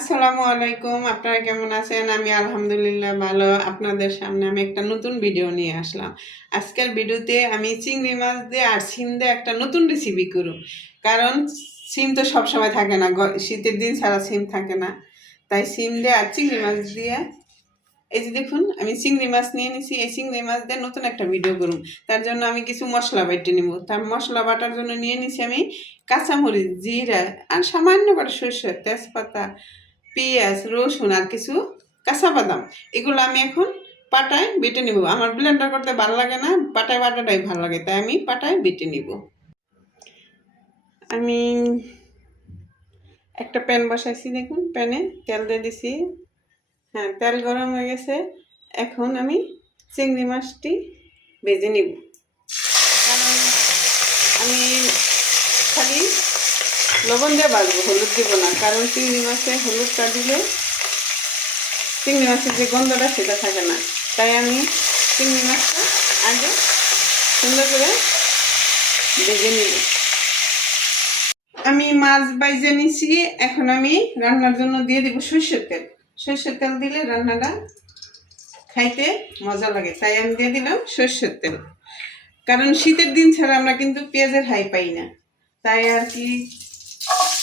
আসসালামু আলাইকুম, আপনারা কেমন আছেন? আমি আলহামদুলিল্লাহ ভালো, আপনাদের সামনে আমি একটা নতুন ভিডিও নিয়ে আসলাম। আজকের ভিডিওতে আমি চিংড়ি মাছ দিয়ে আর সিম দিয়ে একটা নতুন রেসিপি করব। কারণ সিম তো সবসময় থাকে না শীতের দিন ছাড়া সিম থাকে না। তাই সিম দিয়ে আর চিংড়ি মাছ দিয়ে, এই যে দেখুন, আমি চিংড়ি মাছ নিয়ে নিছি, এই চিংড়ি মাছ দিয়ে নতুন একটা ভিডিও করুন তার জন্য আমি কিছু মশলা বেটে নিব। তার মশলা বাটার জন্য নিয়ে নিছি আমি কাঁচামরিচ, জিরা আর সামান্য করে সরষে, তেজপাতা পেঁয়াজ, রসুন আর কিছু কাঁচা বাদাম, এগুলো আমি এখন পাটায় বেটে নিব। আমার ব্লেন্ডার করতে ভালো লাগে না, পাটায় বাটাটাই ভালো লাগে, তাই আমি পাটায় বেটে নিব। আমি একটা প্যান বসাইছি দেখুন, প্যানে তেল দিয়ে দিছি। হ্যাঁ তেল গরম হয়ে গেছে, এখন আমি চিংড়ি মাছটি ভেজে নিব। কারণ আমি খালি লবণ দিয়ে বাজবো হলুদ দিব না। কারণ চিংড়ি মাছে হলুদটা দিলে চিংড়ি মাছের যে গন্ধটা সেটা থাকে না। তাই আমি চিংড়ি মাছটা আগে সুন্দর করে ভেজে নিব। আমি মাছ বাইজে নিছি, এখন আমি রান্নার জন্য দিয়ে দিব সর্ষের তেল। সর্ষের তেল দিলে রান্নাটা খাইতে মজা লাগে, তাই আমি দিয়ে দিলাম সর্ষের তেল। কারণ শীতের দিন ছাড়া আমরা কিন্তু পেঁয়াজের হাই পাই না। তাই আর কি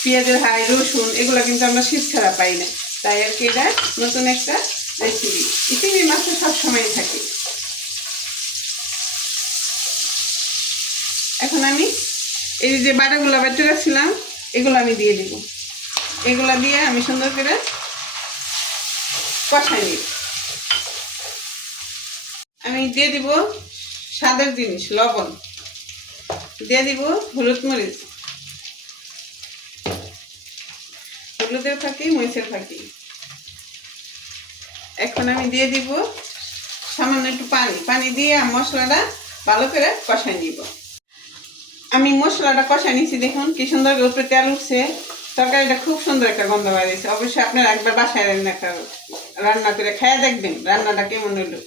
পেঁয়াজের হাই রসুন, এগুলো কিন্তু আমরা শীত ছাড়া পাই না। তাই আর কি এটা নতুন একটা রেসিপি চিংড়ি মাছ তো সবসময় থাকে। এখন আমি এই যে বাটাগুলো বেটে রাখছিলাম, এগুলো আমি দিয়ে দিব। এগুলো দিয়ে আমি সুন্দর করে কষাই নিব। আমি দিয়ে দিব স্বাদের জিনিস, লবণ। দিয়ে দিব হলুদ মরিচ। হলুদের ফাঁকি মরিচের ফাঁকি এখন আমি দিয়ে দিব সামান্য একটু পানি। পানি দিয়ে মশলাটা ভালো করে কষাই নিব। আমি মশলাটা কষাই নিছি, দেখুন কি সুন্দর উপরে তেল উঠছে। তরকারিটা খুব সুন্দর একটা গন্ধ বেরিয়েছে অবশ্যই আপনারা একবার বাসায় রান্না রান্না করে খেয়ে দেখবেন রান্নাটা কেমন হলো।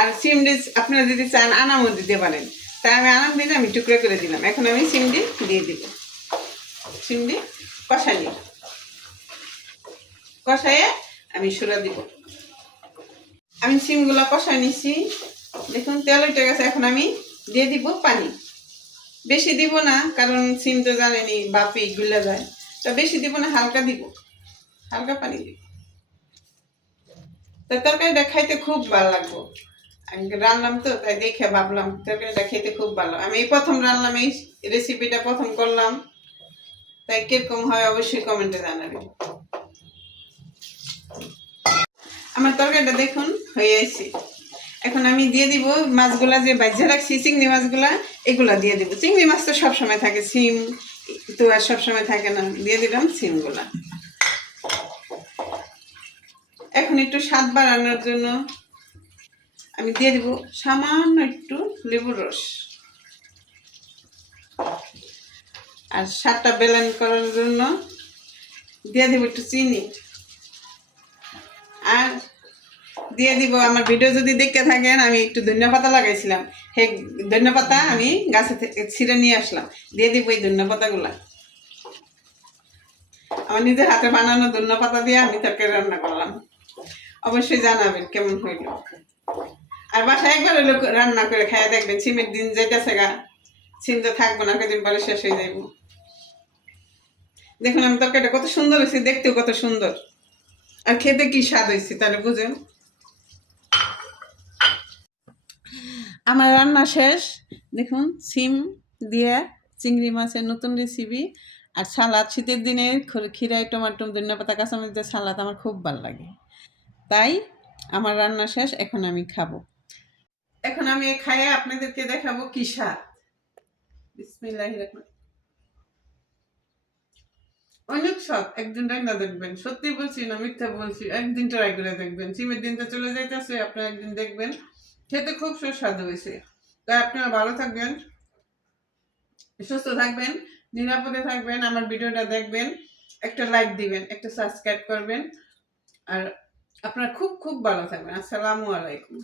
আর সিমডি আপনারা যদি চান, আনামও দিতে পারেন। তাই আমি আনাম দিলে আমি টুকরো করে দিলাম। এখন আমি সিমডি দিয়ে দিব। সিমডি কষাই নিব কষাইয়ে আমি সুরা দিব। আমি সিমগুলো কষাই নিছি। দেখুন, তেল উঠে গেছে, এখন আমি দিয়ে দিব পানি। বেশি দিব না, কারণ সিম তো জানেনি বাপি গুলে যায়। তা বেশি দিব না, হালকা দিব। হালকা পানি দিব। তা তরকারিটা খাইতে খুব ভালো লাগবো। আমি রান্নাম তো, তাই দেখে ভাবলাম, তরকারিটা খেতে খুব ভালো। আমি এই প্রথম রান্নাম এই রেসিপিটা প্রথম করলাম। তাই কীরকম হয়, অবশ্যই কমেন্টে জানাবেন। আমার তরকারিটা দেখুন, হয়ে আছে। এখন আমি দিয়ে দিব মাছগুলা যে বাজ্যা রাখছি, চিংড়ি মাছগুলা, এগুলা দিয়ে দিব। চিংড়ি মাছ তো সবসময় থাকে, সিম তো আর সবসময় থাকে না। দিয়ে দিলাম সিমগুলা। এখন একটু স্বাদ বাড়ানোর জন্য আমি দিয়ে দিব সামান্য একটু লেবুর রস। আর স্বাদটা ব্যালেন্স করার জন্য দিয়ে দিব একটু চিনি। আর দিয়ে দিব, আমার ভিডিও যদি দেখতে থাকেন, আমি একটু ধনিয়া পাতা লাগাইছিলাম। সেই ধনিয়া পাতা আমি গাছে ছিঁড়ে নিয়ে আসলাম। দিয়ে দিব এই ধনিয়া পাতাগুলা আমার নিজের হাতে বানানো ধনিয়া পাতা দিয়ে আমি তাকে রান্না করলাম। অবশ্যই জানাবেন কেমন হইল। আর বাসায় একবার হইল রান্না করে খাইয়া দেখবেন, সিমের দিন যেতেছে গা। সিম তো থাকব না কদিন পরে শেষ হয়ে যাইব। দেখুন আমি তরকারিটা কত সুন্দর হয়েছে, দেখতেও কত সুন্দর। আর খেতে কি স্বাদ হয়েছে তাহলে বুঝেন? আমার রান্না শেষ। দেখুন, সিম দিয়ে চিংড়ি মাছের নতুন রেসিপি আর সালাদ। শীতের দিনে খ- খিরাই টমাটো, ধনিয়া পাতা, কাঁচামরিচ দিয়ে সালাদ আমার খুব ভালো লাগে। তাই আমার রান্না শেষ, এখন আমি খাব। এখন আমি খাইয়ে আপনাদেরকে দেখাবো কি স্বাদ। বিসমিল্লাহির রহমান অনেক স্বাদ একদিন রান্না দেখবেন। সত্যি বলছি না মিথ্যা বলছি, একদিন ট্রাই করে দেখবেন। সিমের দিনটা চলে যাইতেছে, আপনারা একদিন দেখবেন। খেতে খুব সুস্বাদু হয়েছে। তাই আপনারা ভালো থাকবেন, সুস্থ থাকবেন, নিরাপদে থাকবেন, আমার ভিডিওটা দেখবেন, একটা লাইক দিবেন, একটা সাবস্ক্রাইব করবেন। আর আপনারা খুব খুব ভালো থাকবেন। আসসালামু আলাইকুম।